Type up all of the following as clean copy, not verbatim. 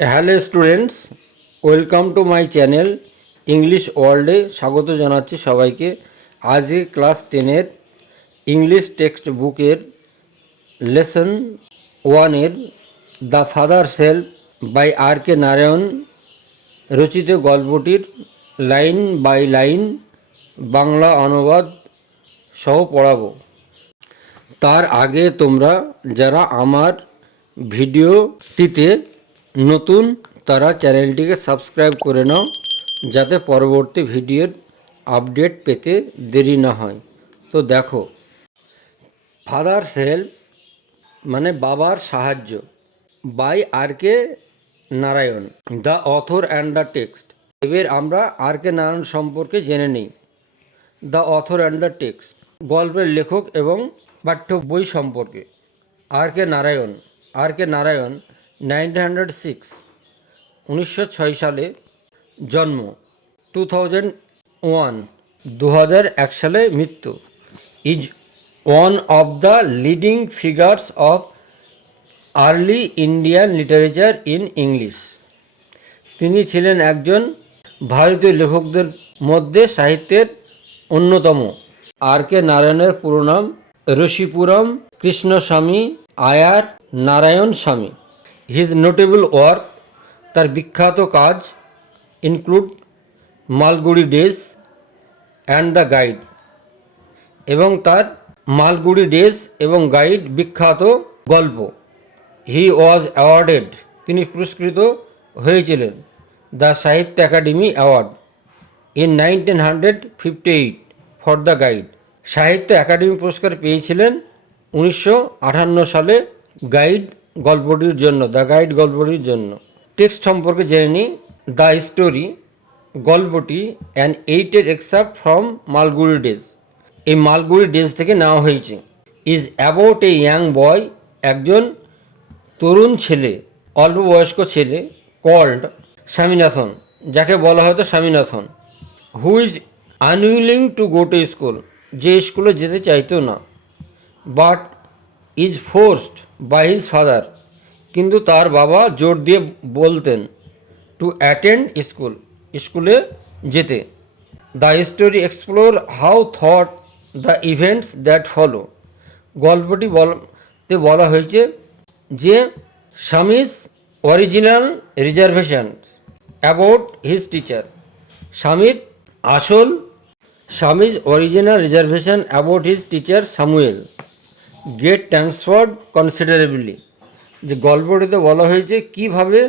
Hello students, welcome to my channel English ওয়ার্ল্ডে স্বাগত জানাচ্ছি সবাইকে। আজকে ক্লাস 10-এর ইংলিশ টেক্সট বুকের লেসন 1-এর the father's help by R K Narayan রচিত গল্পটির লাইন বাই লাইন বাংলা অনুবাদ সহ পড়াবো। তার আগে তোমরা যারা আমার ভিডিওটিতে নতুন তারা চ্যানেলটিকে সাবস্ক্রাইব করে নাও, যাতে পরবর্তী ভিডিওর আপডেট পেতে দেরি না হয়। তো দেখো, ফাদার্স হেল্প মানে বাবার সাহায্য, by R K Narayan, the author and the text. এবার আমরা আর কে নারায়ণ সম্পর্কে জেনে নিই। The author and the text, গল্পের লেখক এবং পাঠ্য বই সম্পর্কে। আর কে নারায়ণ 1906 1906 সালে জন্ম, 2001 2001 সালে মৃত্যু। Is one of the leading figures of early Indian literature in English. তিনি ছিলেন একজন ভারতীয় লেখকদের মধ্যে সাহিত্যের অন্যতম। আর কে নারায়ণের পুরো নাম ঋষিপুরম কৃষ্ণস্বামী আয়ার নারায়ণ স্বামী। হিজ নোটেবল ওয়ার্ক, তার বিখ্যাত কাজ include Malgudi days and the guide, এবং তার মালগুড়ি ডেজ এবং গাইড বিখ্যাত গল্প। হি ওয়াজ অ্যাওয়ার্ডেড, তিনি পুরস্কৃত হয়েছিলেন দ্য সাহিত্য academy award in 1958 for the guide. সাহিত্য একাডেমি পুরস্কার পেয়েছিলেন 1958 সালে গাইড গল্পটির জন্য, দ্য গাইড গল্পটির জন্য। টেক্সট সম্পর্কে জেনে নিই। দ্য স্টোরি, গল্পটি অ্যান এইটেড এক্সাপ্ট ফ্রম মালগুড়ি ডেজ, এই মালগুড়ি ডেজ থেকে নেওয়া হয়েছে। ইজ অ্যাবাউট এ ইয়াং বয়, একজন তরুণ ছেলে, অল্প বয়স্ক ছেলে, কল্ড স্বামীনাথন, যাকে বলা হয়তো Swaminathan, who is unwilling to go to school, যে স্কুলে যেতে চাইতো না, but is forced by his father, কিন্তু তার বাবা জোর দিয়ে বলতেন, টু অ্যাটেন্ড স্কুল, স্কুলে যেতে। The story explore how thought the events that follow, গল্পটি বলতে বলা হয়েছে যে Swami's original reservation about his teacher, Swami's original reservation about his teacher Samuel get transferred considerably, যে গল্পটিতে বলা হয়েছে কিভাবে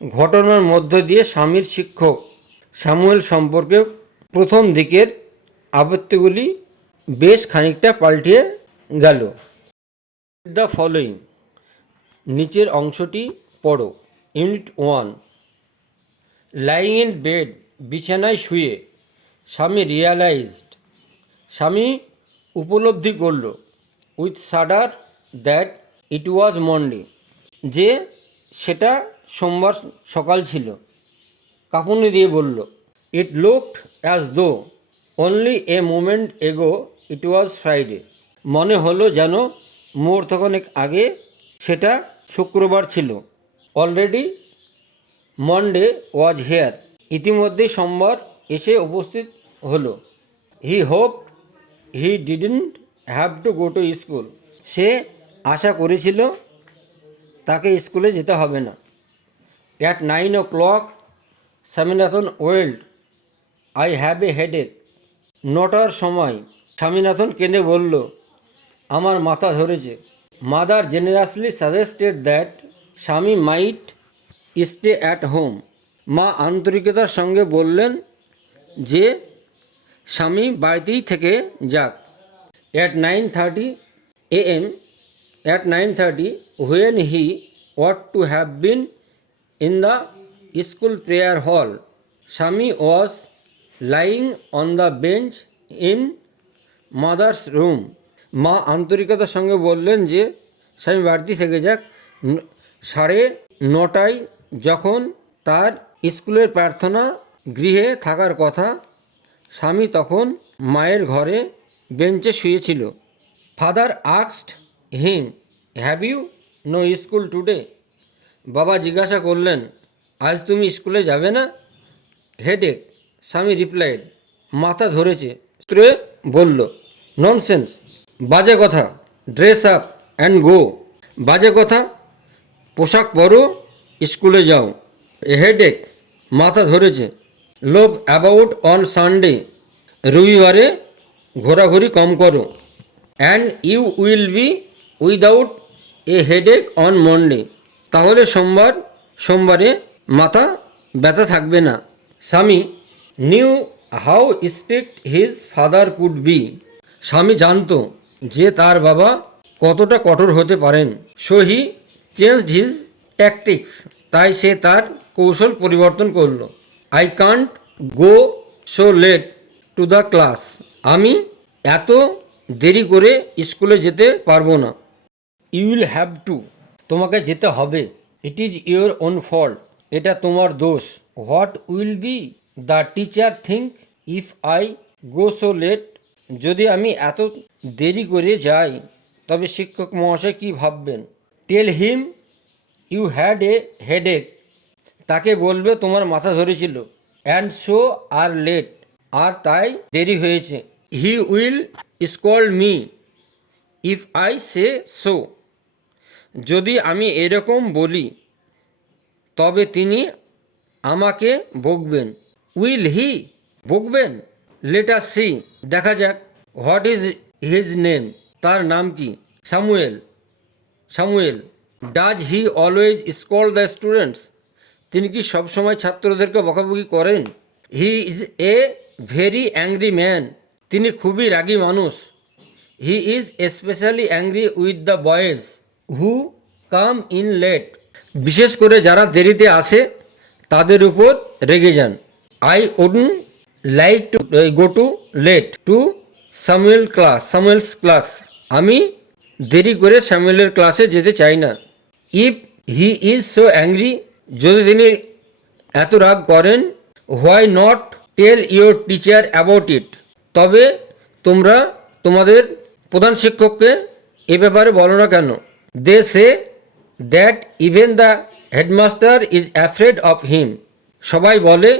ঘটনার মধ্য দিয়ে স্বামীর শিক্ষক স্যামুয়েল সম্পর্কে প্রথম দিকের আপত্তিগুলি বেশ খানিকটা পাল্টিয়ে গেল। দ্য ফলোয়িং, নিচের অংশটি পড়ো। ইউনিট 1, লাইং ইন বেড, বিছানায় শুয়ে স্বামী রিয়ালাইজড, স্বামী উপলব্ধি করল, with সাডার that it was Monday, যে সেটা সোমবার সকাল ছিল। কাঁপুনি দিয়ে বলল, it looked as though only a moment এগো ইট ওয়াজ ফ্রাইডে, মনে হলো যেন মুহূর্তখানেক আগে সেটা শুক্রবার ছিল। অলরেডি মন্ডে ওয়াজ হেয়ার, ইতিমধ্যেই সোমবার এসে উপস্থিত হলো। He hope he didn't have to go to school, সে আশা করেছিল তাকে স্কুলে যেতে হবে না। At 9 o'clock Swaminathan wailed, I have a headache, 9টার সময় স্বামীনাথন কেঁদে বলল, আমার মাথা ধরেছে। মাদার জেনারাসলি সাজেস্টেড দ্যাট স্বামী মাইট স্টে অ্যাট হোম, মা আন্তরিকতার সঙ্গে বললেন যে স্বামী বাড়িতেই থেকে যাক। At 9:30 AM, when he ought to have been in the school prayer hall, স্বামী was lying on the bench in mother's room, মা আন্তরিকতার সঙ্গে বললেন যে স্বামী বাড়িতেই থেকে যাক। 9:30 যখন তার স্কুলের প্রার্থনা গৃহে থাকার কথা, স্বামী তখন মায়ের ঘরে বেঞ্চে শুয়েছিল। Father asked him, have you no school today, বাবা জিজ্ঞাসা করলেন, আজ তুমি স্কুলে যাবে না? হেডেক, স্বামী রিপ্লাইড, মাথা ধরেছে। স্ত্রী বলল, ননসেন্স, বাজে কথা, ড্রেস আপ অ্যান্ড গো। বাজে কথা, পোশাক পরো, স্কুলে যাও। হেডেক, মাথা ধরেছে, লোভ অ্যাবাউট অন সানডে, রবিবারে ঘোরাঘুরি কম করো। And you will be without a headache on Monday, তাহলে সোমবারে মাথা ব্যথা থাকবে না। Swami knew how strict his father could be, Swami জানতো যে তার বাবা কতটা কঠোর হতে পারেন। So he changed his tactics, তাই সে তার কৌশল পরিবর্তন করলো। I can't go so late to the class, আমি এত দেরি করে স্কুলে যেতে পারবো না। ইউ উইল হ্যাভ টু, তোমাকে যেতে হবে। It is your own fault, এটা তোমার দোষ। What will be the teacher think if I go so late, যদি আমি এত দেরি করে যাই তবে শিক্ষক মহাশয় কী ভাববেন। Tell him you had a headache, তাকে বলবে তোমার মাথা ধরেছিল। অ্যান্ড সো আর লেট, আর তাই দেরি হয়েছে। He will scold me if I say so, যদি আমি এরকম বলি তবে তিনি আমাকে বকবেন। উইল হি, বকবেন? লেট আস সি, দেখা যাক। হোয়াট ইজ হিজ নেম, তার নাম কি? Samuel. Samuel. Does he always scold the students, তিনি কি সবসময় ছাত্রদেরকে বকাবকি করেন? He is a very angry man, তিনি খুবই রাগী মানুষ। He is specially angry with the boys who come in late, বিশেষ করে যারা দেরিতে আসে তাদের উপর রেগে যান। I wouldn't like to go too late to Samuel's class, আমি দেরি করে স্যামুয়েলের ক্লাসে যেতে চাই না। If he is so angry, যদি তিনি এত রাগ করেন, why not tell your teacher about it, তবে তোমরা তোমাদের প্রধান শিক্ষককে এ ব্যাপারে বলো না কেন? They say that even the headmaster is afraid of him, সবাই বলে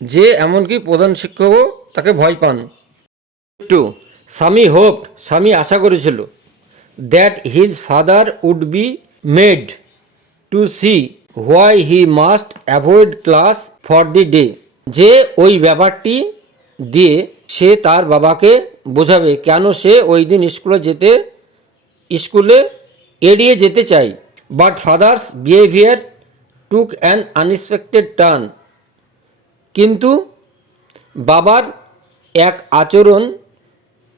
যে এমনকি প্রধান শিক্ষকও তাকে ভয় পান। টু, স্বামী হোপ, স্বামী আশা করেছিল that his father would be made to see why he must avoid class for the day, যে ওই ব্যাপারটি দিয়ে সে তার বাবাকে বোঝাবে কেন সে ওই দিন স্কুলে এড়িয়ে যেতে চায়। But father's behaviour took an unexpected turn, কিন্তু বাবার এক আচরণ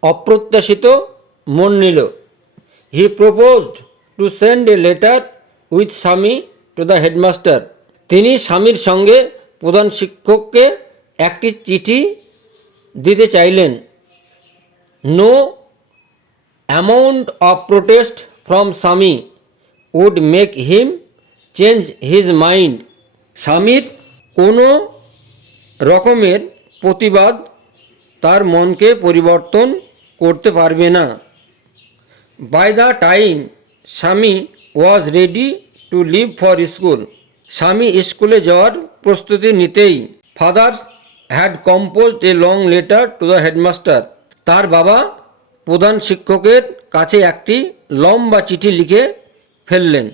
অপ্রত্যাশিত মোড় নিল। He proposed to send a letter with Swami to the headmaster, তিনি স্বামীর সঙ্গে প্রধান শিক্ষককে একটি চিঠি দিতে চাইলেন। No amount of protest from Swami would make him change his mind, স্বামীর কোনো রকমের প্রতিবাদ তার মনকে পরিবর্তন করতে পারবে না। By the time Swami was ready to leave for school, Swami স্কুলে যাওয়ার প্রস্তুতি নিতেই father's had composed a long letter to the headmaster, তার বাবা প্রধান শিক্ষকের কাছে একটি লম্বা চিঠি লিখে ফেললেন।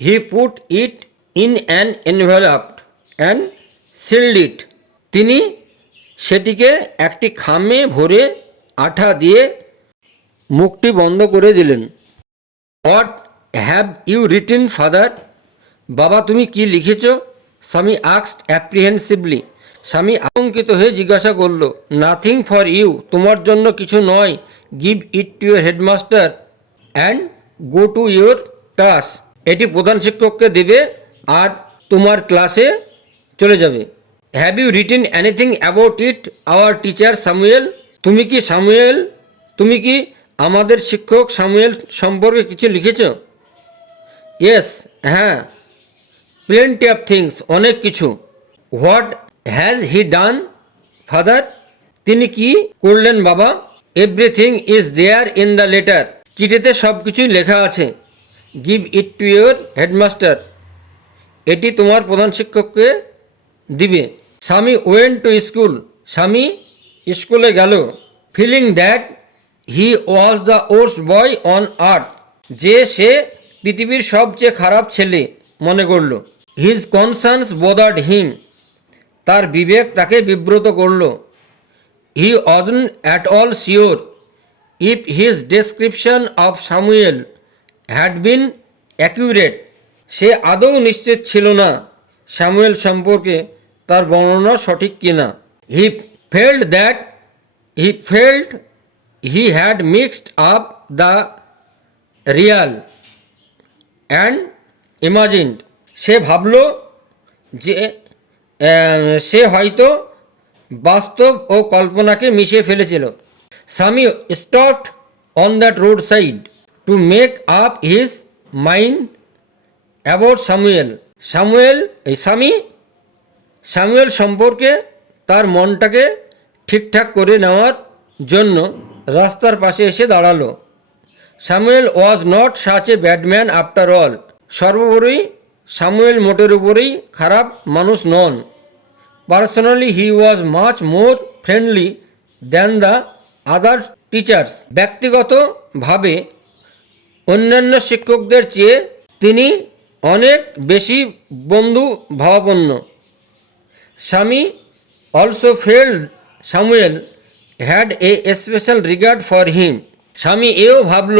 He put it in an envelope and sealed it, তিনি সেটিকে একটি খামে ভরে আঠা দিয়ে মুখটি বন্ধ করে দিলেন। What have you written father, বাবা তুমি কি লিখেছ? স্বামী আস্কড অ্যাপ্রিহেন্সিভলি, স্বামী আতঙ্কিত হয়ে জিজ্ঞাসা করল। নাথিং ফর ইউ, তোমার জন্য কিছু নয়। Give it to your headmaster and go to your class, এটি প্রধান শিক্ষককে দেবে আর তোমার ক্লাসে চলে যাবে। Have you written anything about it our teacher Samuel, তুমি কি আমাদের শিক্ষক স্যামুয়েল সম্পর্কে কিছু লিখেছ? ইয়েস, হ্যাঁ। প্লেন্টি অফ থিংস, অনেক কিছু। What has he done father, তিনি কি করলেন বাবা? Everything is there in the letter, চিঠিতে সব কিছুই লেখা আছে। Give it to your headmaster, এটি তোমার প্রধান শিক্ষককে দিবে। স্বামী ওয়েন্ট টু স্কুল, স্বামী স্কুলে গেল। Feeling that he was the worst boy on earth, যে সে পৃথিবীর সবচেয়ে খারাপ ছেলে মনে করল। হিজ কনসার্নস বোদার্ড হিম, তার বিবেক তাকে বিব্রত করল। He wasn't at all sure if his description of Samuel had been accurate, সে আদৌ নিশ্চিত ছিল না স্যামুয়েল সম্পর্কে তার বর্ণনা সঠিক কিনা। He felt he had mixed up the real and imagined, সে ভাবল যে সে হয়তো বাস্তব ও কল্পনাকে মিশিয়ে ফেলেছিল। স্বামী stopped on that road side to make up his mind about Samuel, Samuel সম্পর্কে তার মনটাকে ঠিকঠাক করে নেওয়ার জন্য রাস্তার পাশে এসে দাঁড়ালো। Samuel was not such a bad man after all, সর্বোপরি স্যামুয়েল মোটের উপরেই খারাপ মানুষ নন। Personally he was much more friendly than the other teachers, ব্যক্তিগতভাবে অন্যান্য শিক্ষকদের চেয়ে তিনি অনেক বেশি বন্ধু ভাবাপন্ন। Swami also felt Samuel had a special regard for him, Swami এও ভাবল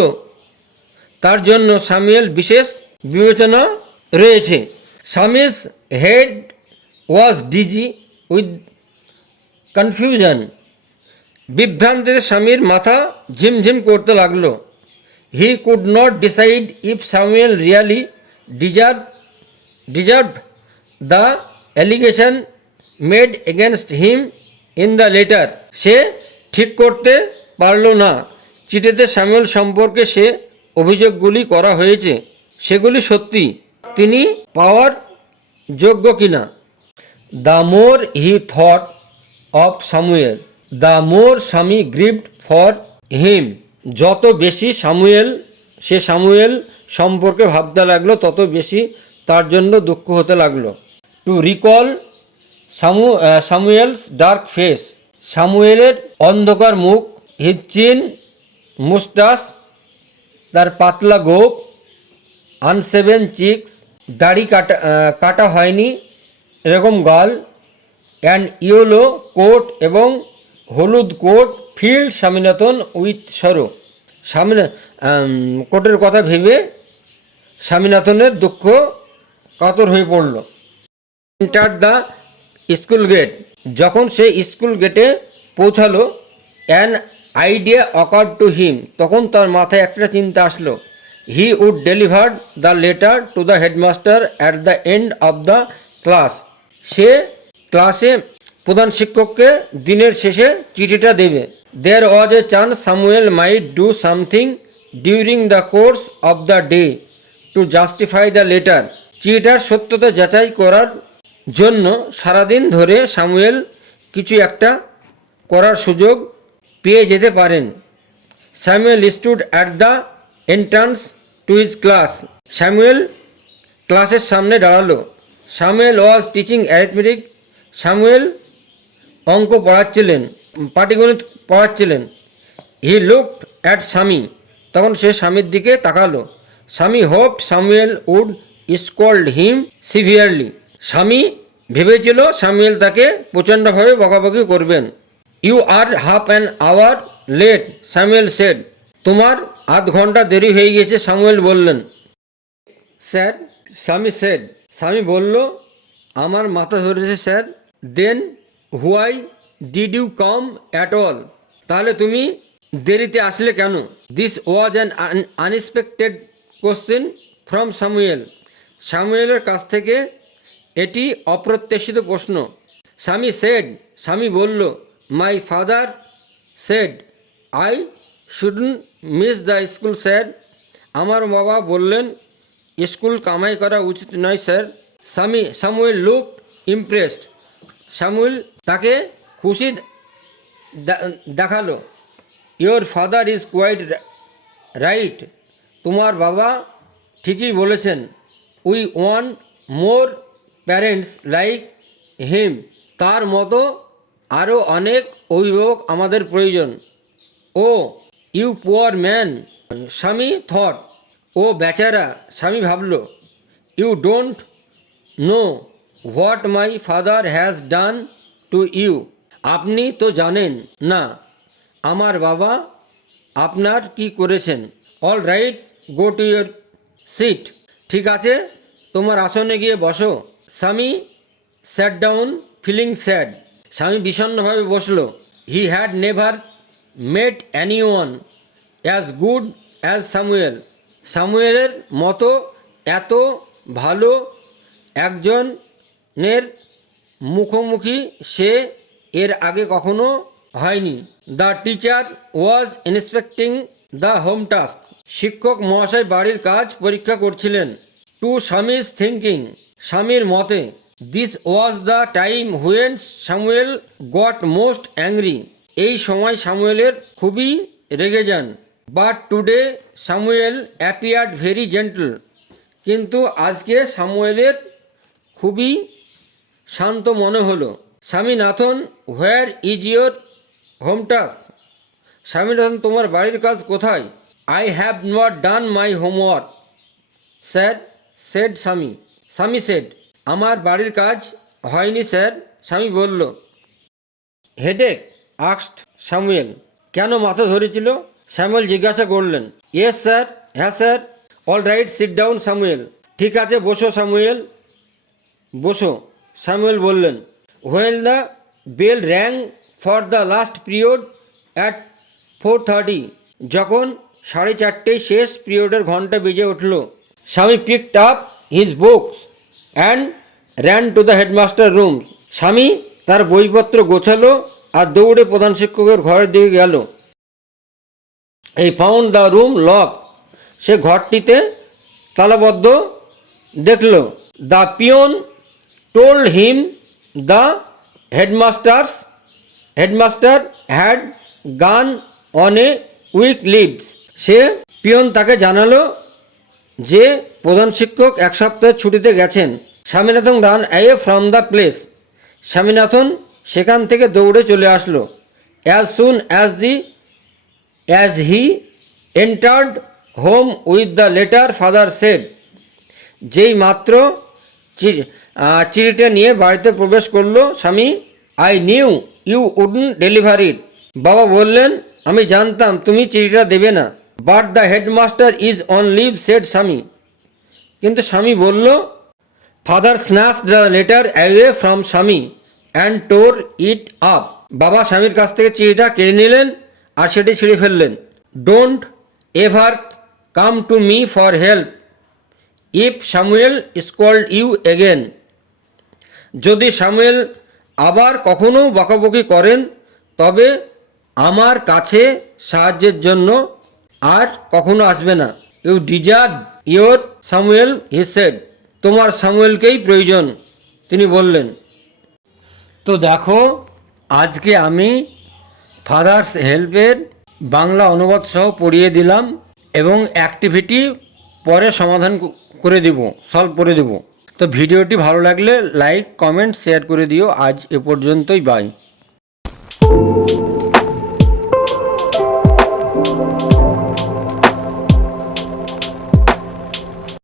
তার জন্য স্যামুয়েল বিশেষ বিবেচনা রয়েছে। Swami's head was dizzy with confusion, বিভ্রান্তিতে স্বামীর মাথা ঝিমঝিম করতে লাগলো। He could not decide if Samuel really deserve the allegation made against him in the letter, সে ঠিক করতে পারল না চিঠিতে স্যামুয়েল সম্পর্কে সে অভিযোগগুলি করা হয়েছে সেগুলি সত্যি তিনি পাওয়ার যোগ্য কিনা। The more he thought of Samuel the more স্বামী গ্রিভড ফর হিম, যত বেশি স্যামুয়েল সম্পর্কে ভাবতে লাগলো তত বেশি তার জন্য দুঃখ হতে লাগলো। To recall Samuel's dark face, স্যামুয়েলের অন্ধকার মুখ, হিজ চিন মুস্টাস, তার পাতলা গোপ, আনসেভেন চিক্স, দাড়ি কাটা হয়নি এরকম গাল, অ্যান্ড ইয়েলো কোট এবং হলুদ coat, field Swaminathan with sorrow, কোটের কথা ভেবে স্বামীনাথনের দুঃখ কাতর হয়ে পড়ল। এন্টার দ্য স্কুল গেট, যখন সে স্কুল গেটে পৌঁছালো, an idea occurred to him, তখন তার মাথায় একটা চিন্তা আসলো। He would deliver the letter to the headmaster at the end of the class, সে ক্লাসে প্রধান শিক্ষককে দিনের শেষে চিঠিটা দেবে। There was a chance Samuel might do something during the course of the day to justify the letter, চিঠিটার সত্যতা যাচাই করার জন্য সারাদিন ধরে স্যামুয়েল কিছু একটা করার সুযোগ পেয়ে যেতে পারেন। Samuel stood at the entrance to his class, Samuel ক্লাসের সামনে দাঁড়ালো। Samuel was teaching arithmetic, Samuel অঙ্ক পড়াচ্ছিলেন, পাটিগণিত পড়াচ্ছিলেন। হি লুকড অ্যাট স্বামী, তখন সে স্বামীর দিকে তাকালো। Swami hoped Samuel would scold him severely, Swami ভেবেছিল স্যামুয়েল তাকে প্রচণ্ডভাবে বকাবকি করবেন। You are half an hour late Samuel said, তোমার আধ ঘন্টা দেরি হয়ে গেছে স্যামুয়েল বললেন। স্যার, স্বামী বলল, আমার মাথা ধরেছে sir. Then why did you come at all, তাহলে তুমি দেরিতে আসলে কেন? This was an unexpected question from স্যামুয়েলের কাছ থেকে এটি অপ্রত্যাশিত প্রশ্ন। স্বামী বলল, my father said I shouldn't miss the school sir, আমার বাবা বললেন স্কুল কামাই করা উচিত নয় sir. Samuel look impressed, Samuel তাকে খুশি দেখালো। Your father is quite right, তোমার বাবা ঠিকই বলেছেন। We want more parents like him. তার মতো আরও অনেক অভিভাবক আমাদের প্রয়োজন। Oh you poor man, Swami thought. ও বেচারা, স্বামী ভাবল। You don't know what my father has done to you. আপনি তো জানেন না আমার বাবা আপনার কি করেছেন। All right, go to your seat. ঠিক আছে, তোমার আসনে গিয়ে বসো। স্বামী স্যাট ডাউন ফিলিং স্যাড। স্বামী বিষণ্ণভাবে বসল। He had never met anyone as good as Samuel. স্যামুয়েলের মতো এত ভালো একজনের মুখোমুখি সে এর আগে কখনো হয়নি। The teacher was inspecting the home task. শিক্ষক মহাশয় বাড়ির কাজ পরীক্ষা করছিলেন। টু স্বামীজ থিঙ্কিং, স্বামীর মতে। This was the time when Samuel got most angry. এই সময় স্যামুয়েলের খুবই রেগে যান। But today Samuel appeared very gentle. কিন্তু আজকে স্যামুয়েলের খুবই শান্ত মনে হলো। Swaminathan, where is your home task. Swaminathan, তোমার বাড়ির কাজ কোথায়? I have not done my homework sir, said Swami. Swami shed, আমার বাড়ির কাজ হয়নি স্যার। স্বামী বলল। হেডেক আক্সড স্যামুয়েল। কেন মাথা ধরেছিল? স্যামুয়েল জিজ্ঞাসা করলেন। ইয়েস স্যার, হ্যাঁ sir. All right, sit down Samuel. ঠিক আছে, বসো স্যামুয়েল, বসো। স্যামুয়েল বললেন। When the bell rang for the last period at 4:30। যখন 4:30 শেষ পিরিয়ডের ঘন্টা বেজে উঠল। Swami picked up his books and ran to the headmaster room. Swami তার বইপত্র গোছালো আর দৌড়ে প্রধান শিক্ষকের ঘরের দিকে গেল। He found the room lock. সে ঘরটিতে তালাবদ্ধ দেখল। The peon told him the headmaster had gone on a week leaves. সে পিয়ন তাকে জানালো যে প্রধান শিক্ষক এক সপ্তাহের ছুটিতে গেছেন। Swaminathan ran away from the place. Swaminathan সেখান থেকে দৌড়ে চলে আসলো। As soon as he entered home with the letter father said. যেই মাত্র চিঠিটা নিয়ে বাড়িতে প্রবেশ করলো Swami. I knew you wouldn't deliver it. বাবা বললেন, আমি জানতাম তুমি চিঠিটা দেবে না। But the headmaster is on leave said Swami. কিন্তু স্বামী বলল। Father snatched the letter away from Swami and tore it up. বাবা স্বামীর কাছ থেকে চিঠিটা কেড়ে নিলেন আর সেটি ছিঁড়ে ফেললেন। Don't ever come to me for help if Samuel scold you again. যদি স্যামুয়েল আবার কখনো বকাবকি করেন তবে আমার কাছে সাহায্যের জন্য আর কখনো আসবে না। You deserve your Samuel, he said. তোমার স্যামুয়েলকেই প্রয়োজন, তিনি বললেন। তো দেখো, আজকে আমি ফাদার্স হেল্পের বাংলা অনুবাদ সহ পড়িয়ে দিলাম এবং অ্যাক্টিভিটি পরে সমাধান করে দেব, সলভ করে দেব। তো ভিডিওটি ভালো লাগলে লাইক, কমেন্ট, শেয়ার করে দিও। আজ এ পর্যন্তই, বাই।